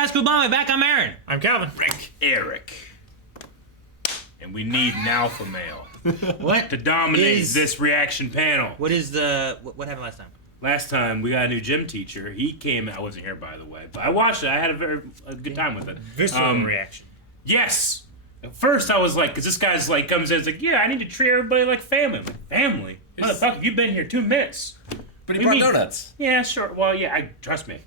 guys, Kubama, back. I'm Aaron. I'm Calvin. Eric. And we need an alpha male What to dominate this reaction panel. What is the... What happened last time? Last time, we got a new gym teacher. He came... I wasn't here, by the way. But I watched it. I had a good time with it. Visceral reaction. Yes! At first, I was like... Because this guy's like... Comes in and is like, yeah, I need to treat everybody like family. I'm like, family? Motherfucker, you've been here 2 minutes. But he brought donuts. Yeah, sure. Well, yeah, trust me.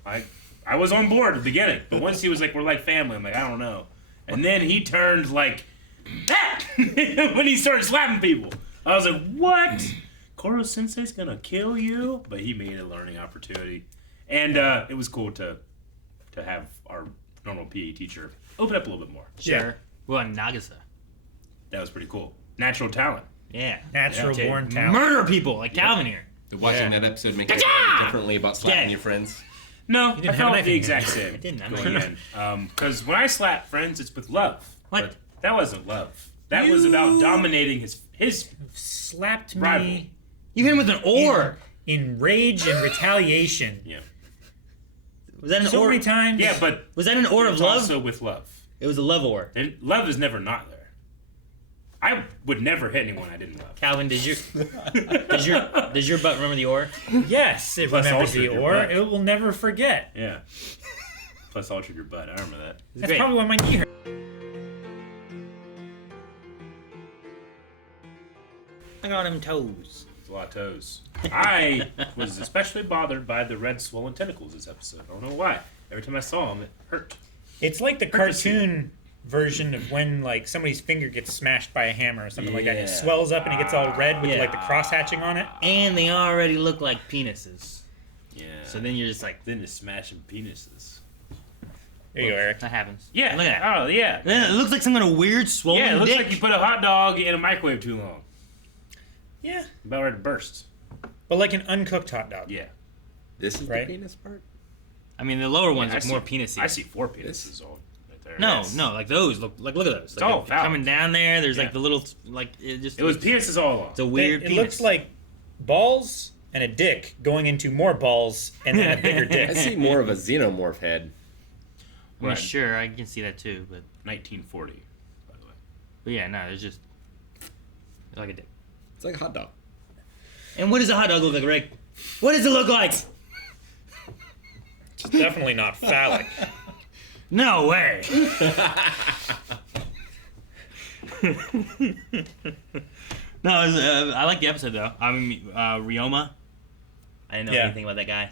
I was on board at the beginning. But once he was like, we're like family, I'm like, I don't know. And then he turned like... that! When he started slapping people. I was like, what? Koro Sensei's gonna kill you? But he made it a learning opportunity. And it was cool to have our normal PE teacher open up a little bit more. Sure. Yeah. Well, in Nagasa. That was pretty cool. Natural talent. Yeah. Natural born talent. Murder people, like Calvin here. Did watching that episode make you feel differently about slapping your friends? No, I didn't have a felt knife the in exact here. same. I didn't. Going in. Because when I slap friends, it's with love. What? But that wasn't love. That was about dominating his Slapped rival. me You hit him with an oar. in rage and retaliation. Yeah. Was that an So oar? many times. Yeah, but Was that an oar of it's love? also with love. It was a love oar. And love is never not there. I would never hit anyone I didn't love. Calvin, does your butt remember the oar? Yes, it Plus remembers altered the your or. butt. It will never forget. Yeah. Plus altered your butt. I remember that. That's great. probably why my knee hurt. I got him toes. It's a lot of toes. I was especially bothered by the red swollen tentacles this episode. I don't know why. Every time I saw them, it hurt. It's like the Hurt to see. cartoon version of when like somebody's finger gets smashed by a hammer or something like that. Yeah. It swells up and it gets all red with Yeah. like the cross hatching on it. And they already look like penises. Yeah. So then you're just like, Then it's smashing penises. There you go, Eric. that happens. Yeah. Look at that. Oh, yeah. Then it looks like some kind of weird swollen Yeah, it looks dick. like you put a hot dog in a microwave too long. Yeah, About ready to burst. but like an uncooked hot dog. Yeah. This is Right. the penis part? I mean, the lower ones I look more see- penisy. I see 4 penises all right there. No, Yes. no, like those look like look at those. Like all if- phallic. coming down there. There's Yeah. like the little like it just. It was penises all along. It's a weird. It penis. looks like balls and a dick going into more balls and then a bigger dick. I see more of a xenomorph head. I mean, Right. sure, I can see that too, but 1940, by the way. yeah, no, there's just like a dick. It's like a hot dog. And what does a hot dog look like, Rick? What does it look like? It's definitely not phallic. No way. No, it was, I like the episode though. I mean, Ryoma. I didn't know Yeah. anything about that guy.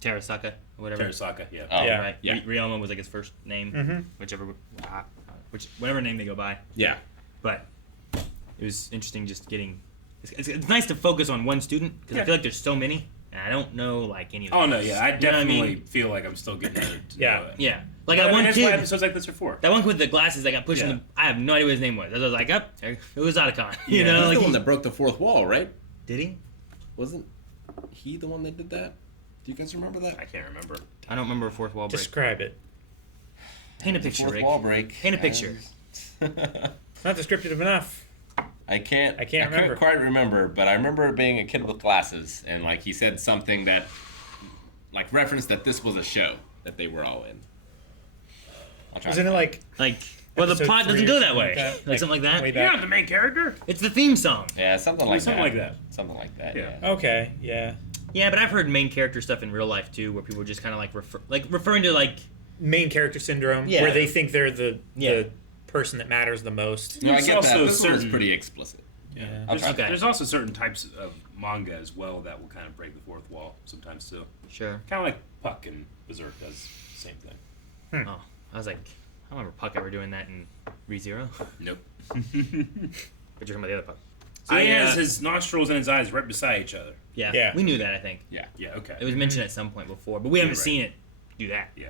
Terasaka or whatever. Terasaka, yeah. Oh, Yeah. Right. Yeah. Ryoma was like his first name, whatever name they go by. Yeah. But it was interesting just getting. It's nice to focus on one student because I Yeah. feel like there's so many, and I don't know like any of them. Oh, no, yeah. I You know what I definitely mean? feel like I'm still getting to Yeah. know it. Yeah, like But that one that's what kid. episodes like this are for. That one with the glasses that got pushed in Yeah. the... I have no idea what his name was. I was like, it was Otacon. You Yeah. know, He's like the one that broke the fourth wall, right? did he? Wasn't he the one that did that? Do you guys remember that? I can't remember. I don't remember a fourth wall break. Describe it. Paint a picture, Fourth Rick. wall break. Paint a picture. It's not descriptive enough. I can't remember. couldn't quite remember, but I remember being a kid with glasses, and like he said something that, like referenced that this was a show that they were all in. I'll try Isn't to it find like Like, well, the episode plot 3 doesn't or go that something way. like Like something like that. way You're back? not the main character. It's the theme song. Yeah, something like Something that. like that. Something like that. Yeah. Yeah. Okay, yeah. Yeah, but I've heard main character stuff in real life too, where people just kind of like referring to like. Main character syndrome, Yeah. where they think they're the Yeah. person that matters the most. No, I There's get that. also This one was certain- pretty explicit. Yeah. I'll try. Okay. There's also certain types of manga as well that will kind of break the fourth wall sometimes too. Sure. Kind of like Puck and Berserk does the same thing. Oh, I was like, I don't remember Puck ever doing that in ReZero. Nope. But you're talking about the other Puck. So he has his nostrils and his eyes right beside each other. Yeah. Yeah. We knew that, I think. Yeah. Yeah, okay. It was mentioned at some point before, but we haven't You're right. seen it do that. Yeah.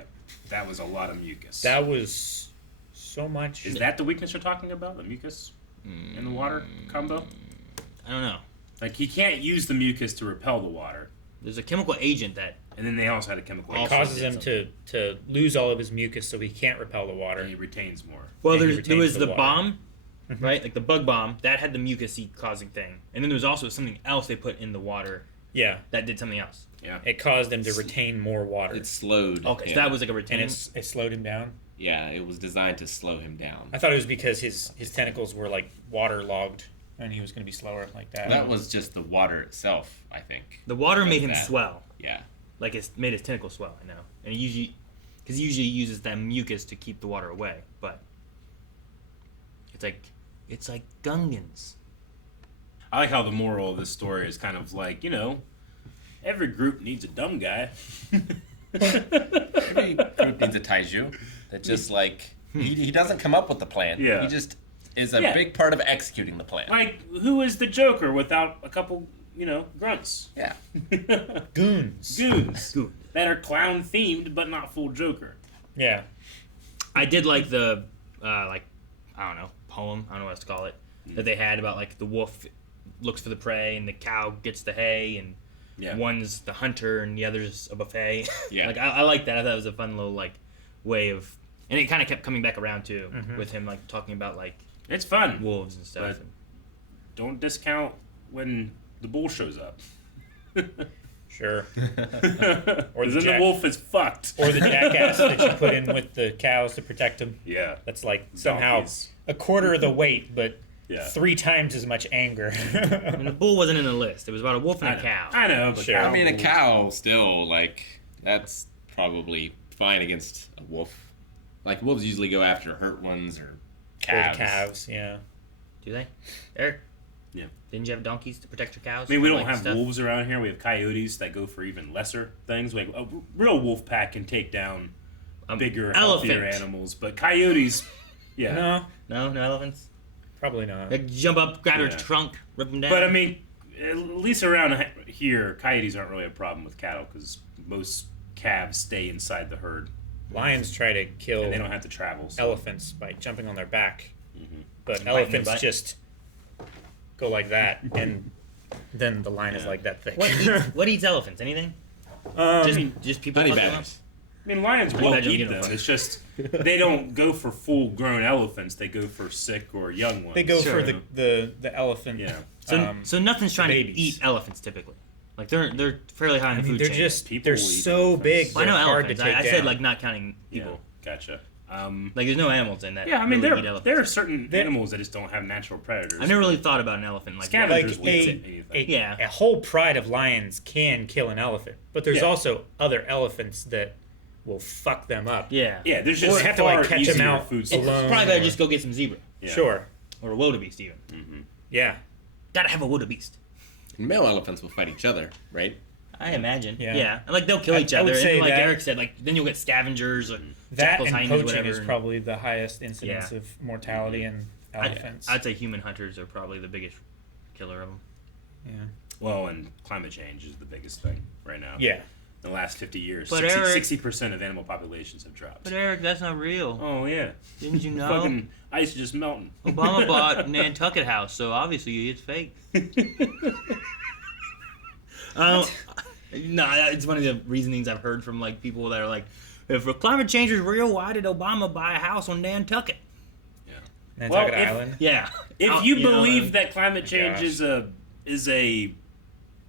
That was a lot of mucus. That was so much. Is that the weakness you're talking about? The mucus in the water combo? I don't know. Like, he can't use the mucus to repel the water. There's a chemical agent that And then they also had a chemical Also agent. causes him to lose all of his mucus so he can't repel the water. And he retains more. well, And he there retains was the the water. bomb, right? Like the bug bomb that had the mucusy causing thing, and then there was also something else they put in the water Yeah. that did something else. Yeah. it caused him to retain more water. It slowed. Okay, so him. that was like a and retain. it slowed him down. Yeah, it was designed to slow him down. I thought it was because his tentacles were like waterlogged, and he was going to be slower like that. That was just the water itself, I think. The water made Because him that- swell. Yeah. Like it's made his tentacles swell. I know, and because he usually uses that mucus to keep the water away, but it's like Gungans. I like how the moral of this story is kind of like, every group needs a dumb guy. Every group needs a taiju that just like he doesn't come up with the plan. Yeah. He just is a Yeah. big part of executing the plan. Like, who is the Joker without a couple, grunts? Yeah. Goons. Goons. Goon. That are clown themed, but not full Joker. Yeah. I did like the I don't know, poem, I don't know what else to call it, that they had about like the wolf looks for the prey and the cow gets the hay and Yeah. one's the hunter and the other's a buffet. Yeah. Like I like that. I thought it was a fun little like way of, and it kind of kept coming back around too with him like talking about like It's fun. wolves and stuff. But- Don't discount when the bull shows up. Or Because then the jack- wolf is fucked. Or the jackass that you put in with the cows to protect them. Yeah. That's like somehow Donkeys. a quarter of the weight, but Yeah. 3 times as much anger. I mean, the bull wasn't in the list. It was about a wolf and a cow. I know, but Sure. I mean, a cow still, like, that's probably fine against a wolf. Like, wolves usually go after hurt ones or Or calves. the calves, yeah. Do they? Eric? Yeah. Didn't you have donkeys to protect your cows? I mean, we from, don't like, have stuff? wolves around here. We have coyotes that go for even lesser things. Like a real wolf pack can take down bigger, healthier elephant. animals, but coyotes, yeah. No, No elephants? probably not. Like jump up, grab her Yeah. trunk, rip them down. But I mean, at least around here, coyotes aren't really a problem with cattle because most calves stay inside the herd Lions try to kill and they don't have to travel. So. elephants by jumping on their back. But Biting their elephants butt. just go like that, and then the line is Yeah. like that thick. what eats elephants? Anything? Just people. Honey fuck them up? badgers. I mean, lions Honey will badger will eat get them. them. It's just they don't go for full-grown elephants. They go for sick or young ones. They go Sure. for the elephant. Yeah. So nothing's trying babies. to eat elephants typically. Like they're fairly high in I the mean, food they're chain. just People they're will eat so elephants. big. I know They're hard elephants. to take I down. said like not counting Yeah, people. gotcha. Like there's no animals in that. Yeah, I mean, really eat there elephants. are certain animals that just don't have natural predators. I never really thought about an elephant like Scavengers like will eat a, anything. Yeah. a whole pride of lions can kill an elephant, but there's Yeah. also other elephants that will fuck them up. Yeah. Yeah, there's Or just have to, far like, catch 'em easier out food It's sources. alone. probably better or- just go get some zebra Yeah. Sure. or a wildebeest even. Yeah. Gotta have a wildebeest. And male elephants will fight each other, right? I imagine. Yeah. Yeah. And like they'll kill I- each I would other. say And like that- Eric said, like then you'll get scavengers or That jackals, and hyenas, poaching whatever. is and probably the highest incidence Yeah. of mortality in elephants. I'd say human hunters are probably the biggest killer of them. yeah. Well, and climate change is the biggest thing right now. Yeah. In the last 50 years, But Eric- 60% of animal populations have dropped. But Eric, that's not real. Oh, yeah. Didn't you know? Fucking ice just melting. Obama bought Nantucket House, so obviously it's fake. No, it's one of the reasonings I've heard from like people that are like, if climate change is real, why did Obama buy a house on Nantucket? Nantucket Well, if- Island. Yeah. If you know, believe that climate change gosh. is a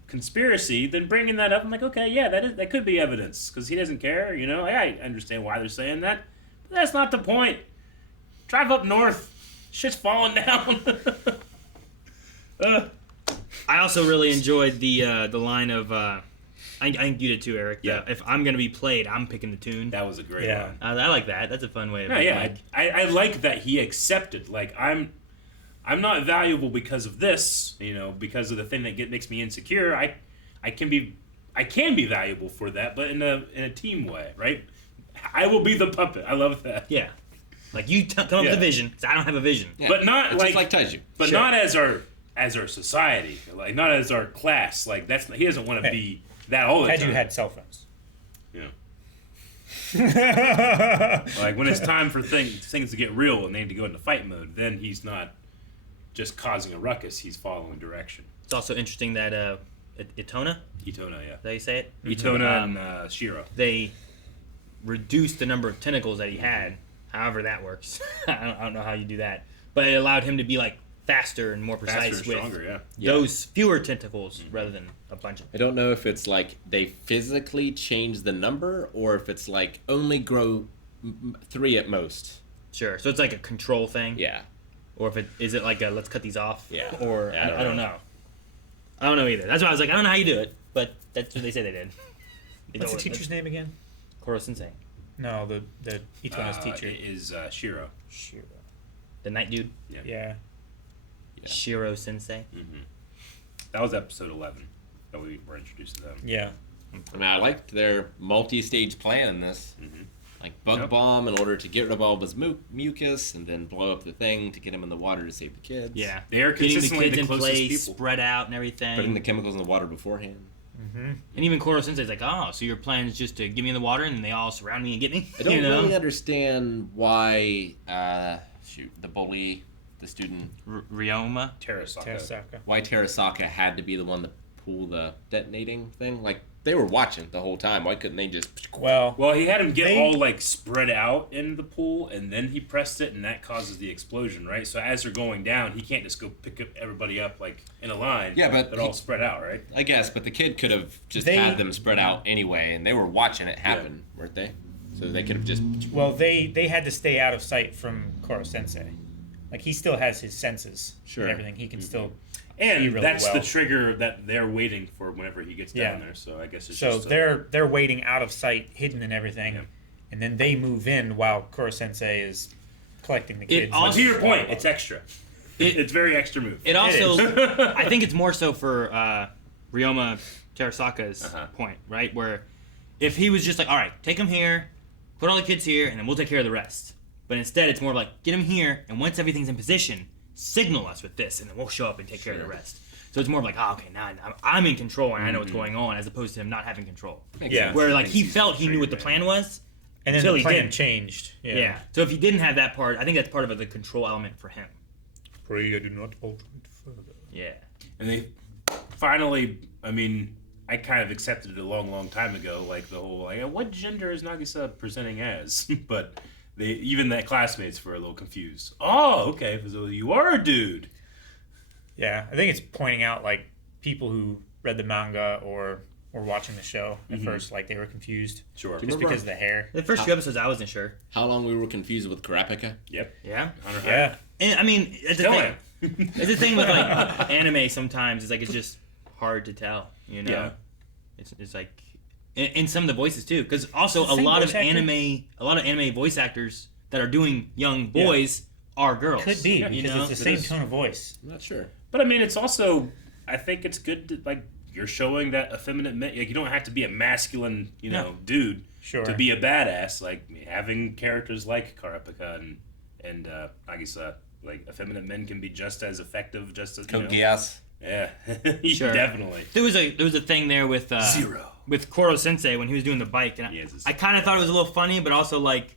conspiracy, then bringing that up, I'm like, okay, yeah, that could be evidence because he doesn't care. I understand why they're saying that, but that's not the point. Drive up north, shit's falling down. I also really enjoyed the line of I think you did too, Eric. Yeah. If I'm gonna be played, I'm picking the tune. That was a great Yeah. one. I like that. That's a fun way of No, being yeah, like, I like that he accepted. Like I'm not valuable because of this, because of the thing that makes me insecure. I can be valuable for that, but in a team way, right? I will be the puppet. I love that. yeah. Like you come up with Yeah. a vision, 'cause I don't have a vision. Yeah. But not It's like, just like taiju. but Sure. not as our society, like not as our class. Like he doesn't want to Hey. be that all the Had time. you had cell phones. Yeah. Like when it's time for things to get real and they need to go into fight mode, then he's not just causing a ruckus. He's following direction. It's also interesting that Itona, Itona, yeah. is that how you say it? Itona and Shiro. They reduced the number of tentacles that he had. However that works. I don't know how you do that. But it allowed him to be like faster and more precise Faster and with stronger, yeah. those fewer tentacles rather than a bunch of. I don't know if it's like they physically change the number or if it's like only grow 3 at most. Sure. So it's like a control thing. Yeah. Or if is it like a let's cut these off? Yeah. Or Yeah, I don't know. I don't know either. That's why I was like, I don't know how you do it, but that's what they say they did. What's the teacher's name again? Koro Sensei. No, the Itono's teacher. It is Shiro. Shiro. The night dude. Yeah. Yeah. Shiro Sensei. Mm-hmm. That was episode 11 that we were introduced to them. Yeah. I mean, I liked their multi-stage plan in this. Mm-hmm. Like bug bomb in order to get rid of all of his mucus, and then blow up the thing to get him in the water to save the kids. Yeah. They are Getting the consistently kids the in closest place, people. spread out and everything. Putting the chemicals in the water beforehand. Mm-hmm. And even Koro Sensei's like, oh, so your plan is just to get me in the water and then they all surround me and get me? I don't you know? really understand why, the bully, the student, Ryoma? Terasaka. why Terasaka had to be the one to pull the detonating thing. Like, they were watching the whole time. Why couldn't they just... Well, Well, he had him get all like spread out in the pool, and then he pressed it, and that causes the explosion, right? So as they're going down, he can't just go pick up everybody up like in a line. Yeah, but they're all spread out, right? I guess, but the kid could have just They- had them spread out anyway, and they were watching it happen, weren't they? So they could have just... well, they had to stay out of sight from Koro Sensei. Like, he still has his senses Sure. and everything. He can still And see really that's well. the trigger that they're waiting for whenever he gets down Yeah. there. So I guess it's So just they're waiting out of sight, hidden and everything, Yeah. and then they move in while Koro Sensei is collecting the kids. also- to your point, it's extra. It- It's very extra move. It also, is. I think it's more so for Ryoma Terasaka's Uh-huh. point, right? Where if he was just like, all right, take him here, put all the kids here, and then we'll take care of the rest. But instead, it's more like, get him here, and once everything's in position, signal us with this, and then we'll show up and take care of the rest. So it's more of like, oh, okay, now I'm in control and I know what's going on, as opposed to him not having control. Makes Yeah. sense. Where like Thinks he he's felt the he knew what the trigger plan was, and then until the he plan didn't. changed. Yeah. So if he didn't have that part, I think that's part of the control element for him. Pray I do not alter it further. Yeah. And they finally, I mean, I kind of accepted it a long, long time ago. Like the whole, like, what gender is Nagisa presenting as? But even that classmates were a little confused. Oh, okay, so you are a dude. Yeah, I think it's pointing out like people who read the manga or were watching the show at first, like they were confused Sure. just because of the hair. The first few episodes, I wasn't sure. How long we were confused with Kurapika? Yep. Yeah. Yeah, And I mean, it's the Tell thing. him. It's the thing with like anime. Sometimes it's like it's just hard to tell. You know. Yeah. It's like, and some of the voices too, because also the a same lot of voice actor? anime voice actors that are doing young boys are girls. could be you because know? it's the it same is. tone of voice. I'm not sure. But I mean, it's also, I think it's good to, like, you're showing that effeminate men, like, you don't have to be a masculine, dude Sure. to be a badass. Like, having characters like Karapika and Nagisa, like, effeminate men can be just as effective, just as, Kogias. yeah. Sure. Definitely. There was a thing there with Zero. with Koro Sensei when he was doing the bike, and Yes, it's- I kind of thought it was a little funny, but also like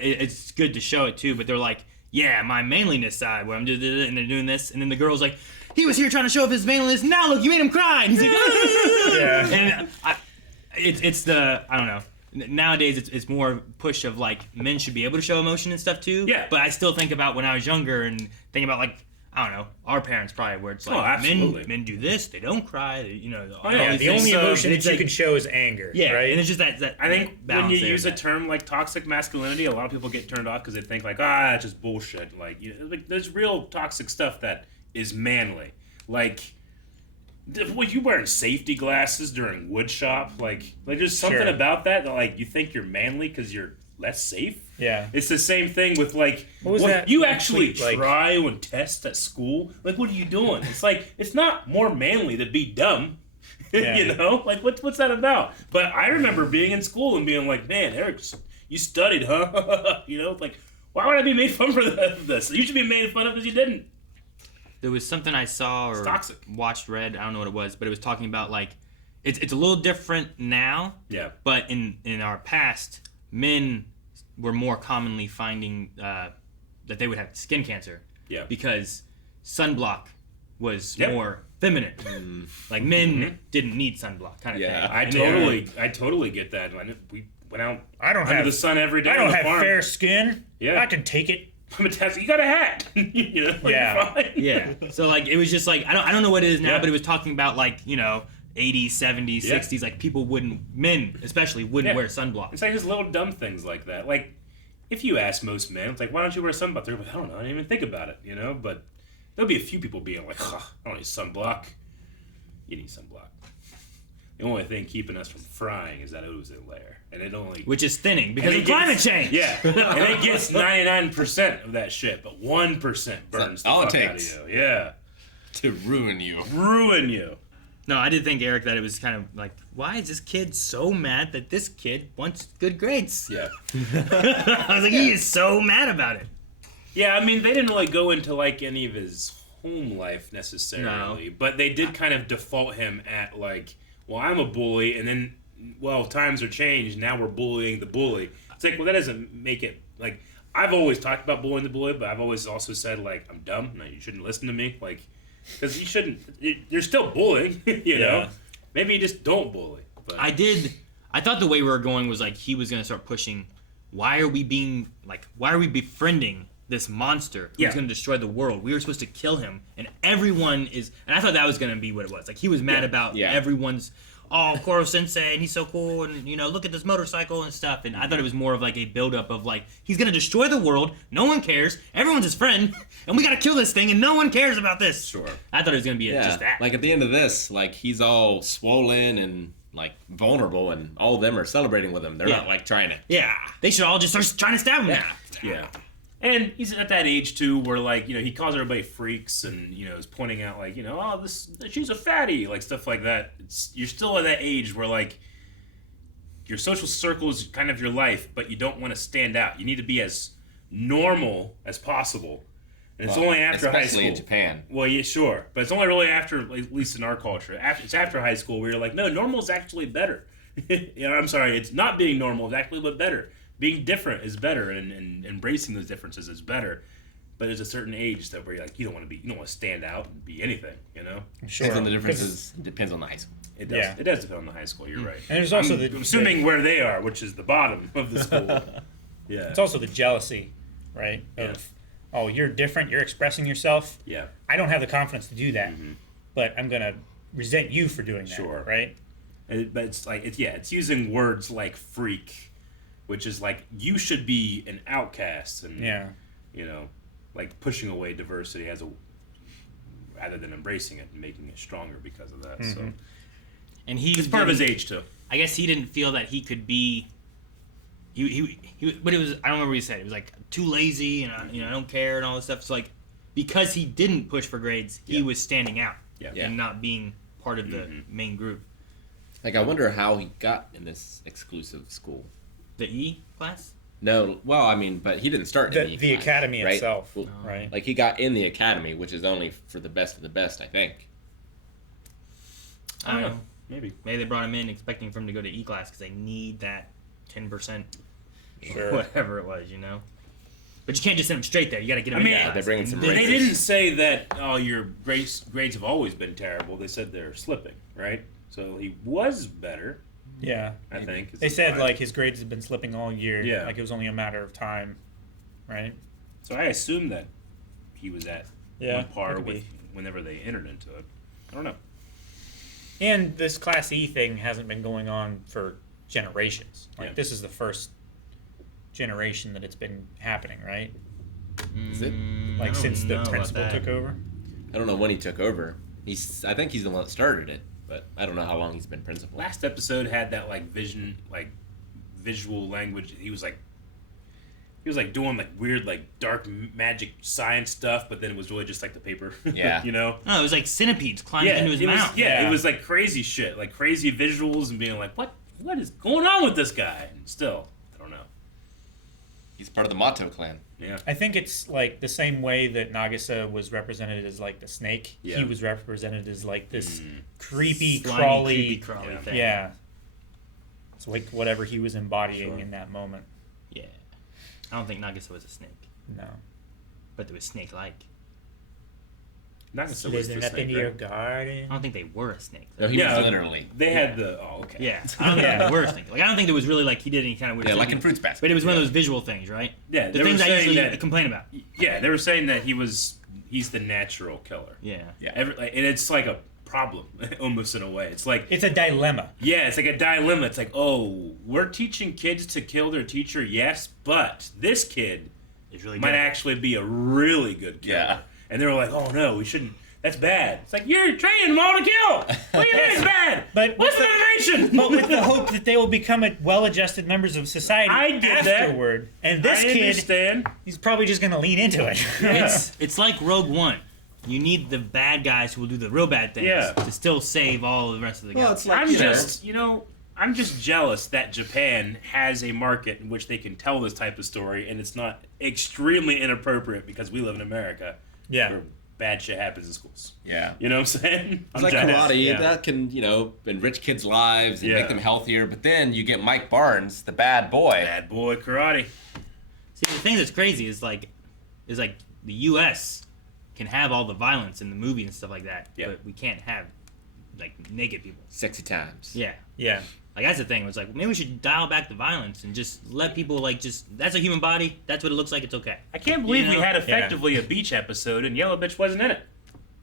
it's good to show it too. But they're like, yeah, my manliness side where I'm doing, and they're doing this, and then the girl's like, he was here trying to show off his manliness. Now look, you made him cry. And he's like, Yeah. and it's the I don't know. Nowadays, it's more push of like men should be able to show emotion and stuff too. Yeah. But I still think about when I was younger and think about like I don't know our parents probably where it's like absolutely. men do this, they don't cry, Oh, yeah, all these The things. only So emotion that it's you like- can show is anger. yeah, right. and it's just that I think when balance you there use a that- term like toxic masculinity, a lot of people get turned off because they think like, that's just bullshit. Like, there's real toxic stuff that is manly. Like, you wearing safety glasses during wood shop, like there's something Sure. about that like you think you're manly because you're less safe. Yeah. It's the same thing with like What was that you actually tweet, like- try and test at school. Like, what are you doing? It's like it's not more manly to be dumb. Yeah. You know, like what's that about? But I remember being in school and being like, man, Eric, you studied, huh? You know, like why would I be made fun for this? You should be made fun of because you didn't. There was something I saw or toxic. read, I don't know what it was, but it was talking about like it's a little different now. Yeah. But in our past, men were more commonly finding that they would have skin cancer. Yeah. Because sunblock was Yep. more feminine. Like men didn't need sunblock kind of Yeah. thing. I totally get that. We went out I don't under have the sun every day. I on don't the have farm. fair skin. Yeah. I can take it. I'm a task. You got a hat. You know, Yeah. you're fine. Yeah. So like it was just like I don't know what it is now, Yeah. but it was talking about like 80s, 70s, Yeah. 60s. Like people men especially wouldn't Yeah. wear sunblock. It's like just little dumb things like that. Like if you ask most men, it's like, why don't you wear sunblock? They're like, I don't know. I didn't even think about it. You know, but there'll be a few people being like, I don't need sunblock. You need sunblock. The only thing keeping us from frying is that ozone layer, and it only Which is thinning because and of it climate gets- change. Yeah, and it gets 99% of that shit, but 1% burns That's all the it fuck out takes. of you. Yeah, To ruin you. ruin you. No, I did think, Eric, that it was kind of like, why is this kid so mad that this kid wants good grades? Yeah, I was like, he is so mad about it. yeah. I mean, they didn't really go into like any of his home life necessarily, but they did kind of default him at like, well, I'm a bully, and then, well, times are changed. Now we're bullying the bully. It's like, well, that doesn't make it like. I've always talked about bullying the bully, but I've always also said like, I'm dumb. No, you shouldn't listen to me, like, because you shouldn't. You're still bullying, you know. Yeah. Maybe you just don't bully. But I thought the way we were going was like he was gonna start pushing. Why are we befriending this monster who's Yeah. gonna destroy the world? We were supposed to kill him, and everyone is. And I thought that was gonna be what it was. Like he was mad Yeah. about Yeah. everyone's. Oh, Koro Sensei, and he's so cool, and look at this motorcycle and stuff. And I thought it was more of like a buildup of like he's gonna destroy the world. No one cares. Everyone's his friend, and we gotta kill this thing, and no one cares about this. Sure. I thought it was gonna be just that. Like at the end of this, like he's all swollen and like vulnerable, and all of them are celebrating with him. They're Yeah. not like trying to. Yeah, they should all just start trying to stab him. Yeah. Yeah. And he's at that age too, where like he calls everybody freaks, and is pointing out like oh she's a fatty, like stuff like that. You're still at that age where like your social circle is kind of your life, but you don't want to stand out. You need to be as normal as possible. And it's only after high especially school. in Japan. Well, yeah, sure, but it's only really after, at least in our culture, it's after high school where you're like, no, normal is actually better. I'm sorry, it's not being normal is actually but better. Being different is better, and embracing those differences is better. But there's a certain age that where you're like, you don't want to stand out and be anything, Sure. And the difference depends on the high school. It does. Yeah. It does depend on the high school. You're right. And there's also I'm assuming where they are, which is the bottom of the school. Yeah. It's also the jealousy, right? Yeah. Of, oh, you're different. You're expressing yourself. Yeah. I don't have the confidence to do that, but I'm gonna resent you for doing that. Sure. Right? But it's like it's using words like freak, which is like you should be an outcast, and Yeah. like pushing away diversity rather than embracing it and making it stronger because of that. So And he it's part of his age too. I guess he didn't feel that he could be. But it was I don't remember what he said. It was like too lazy and I don't care and all this stuff. So like because he didn't push for grades, he Yeah. was standing out Yeah. and not being part of the main group. Like I wonder how he got in this exclusive school. The E class. No, well, I mean, but he didn't start in The class, academy right? itself, Well, right? Like he got in the academy, which is only for the best of the best, I think. I don't know. Maybe. Maybe they brought him in expecting for him to go to E class because they need that 10%, Sure. whatever it was, But you can't just send him straight there. You got to get him. I in mean, class. they bring in some And then- They didn't say that your grades have always been terrible. They said they're slipping, right? So he was better, Yeah. I think. is They the said vibe. like his grades had been slipping all year. Yeah. Like it was only a matter of time, right? So I assume that he was at Yeah, on par that could with be. whenever they entered into it. I don't know. And this Class E thing hasn't been going on for generations. Like Yeah. this is the first generation that it's been happening, right? Is it? Like I don't since know the about principal that. took over. I don't know when he took over. I think he's the one that started it, but I don't know how long he's been principal. Last episode had that visual language. He was doing like weird dark magic science stuff, but then it was really just like the paper. Yeah. No, it was like centipedes climbing into his it mouth. Was, Yeah. it was like crazy shit, like crazy visuals, and being like, what is going on with this guy? And still, I don't know. He's part of the Mato clan. Yeah. I think it's like the same way that Nagisa was represented as like the snake. Yeah. He was represented as like this creepy, Slimy, crawly. creepy, crawly Yeah. thing. Yeah. It's like whatever he was embodying Sure. in that moment. Yeah. I don't think Nagisa was a snake, No. but it was snake-like. Not Lives necessarily in the up snake, into your right? garden. I don't think they were a snake. No, he Yeah, was literally. They had the. Oh, okay. Yeah, I don't think they were a snake. Like I don't think it was really like he did any kind of weird. Yeah, thing. like in Fruits Basket. But it was one of those visual things, right? Yeah, The they things were I saying usually that- complain about. Yeah, they were saying that he's the natural killer. Yeah. Yeah. And it's like a problem, almost in a way. It's like It's a dilemma. yeah, it's like a dilemma. It's like, oh, we're teaching kids to kill their teacher, yes, but this kid It's really might good. actually be a really good killer. Yeah. And they were like, oh no, we shouldn't. That's bad. It's like you're training them all to kill. What do you mean it's bad? But What's the with motivation? But with the hope that they will become well-adjusted members of society I get that. afterward. And this I kid, understand. he's probably just going to lean into it. It's like Rogue One. You need the bad guys who will do the real bad things Yeah. to still save all the rest of the guys. Well, it's like I'm just jealous that Japan has a market in which they can tell this type of story, and it's not extremely inappropriate because we live in America. Yeah. Where bad shit happens in schools. Yeah. You know what I'm saying? It's like karate. Yeah. That can, Enrich kids' lives and Yeah. make them healthier. But then you get Mike Barnes, the bad boy. Bad boy karate. See, the thing that's crazy is like the U.S. can have all the violence in the movie and stuff like that, Yeah. but we can't have like naked people. sexy times. Yeah. Yeah. Like that's the thing. It was like maybe we should dial back the violence and just let people that's a human body. That's what it looks like. It's okay. I can't believe You we know? had effectively a beach episode and Yellow Bitch wasn't in it.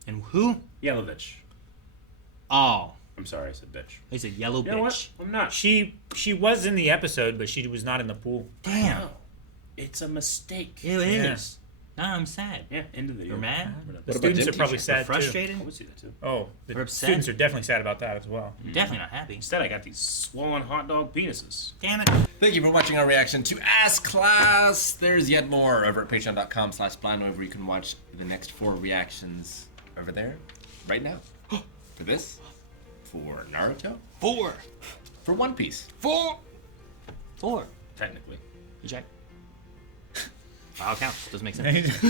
And who? Yellow Bitch. Oh, I'm sorry, I said bitch. they said yellow You know what? bitch. I'm not. She was in the episode, but she was not in the pool. Damn. No. It's a mistake. Yeah, it Yeah. is. Now I'm sad. Yeah, end of the year. You're mad? The What about students gym are probably teachers? sad Frustrated? I would see that too. too. Oh, the We're upset. students are definitely sad about that as well. You're definitely not happy. Instead, I got these swollen hot dog penises. Damn it. Thank you for watching our reaction to Ass Class. There's yet more over at patreon.com/blindwave where you can watch the next 4 reactions over there right now. For this, for Naruto, 4. for One Piece. 4. Technically. You check. Wow, counts. Doesn't make sense.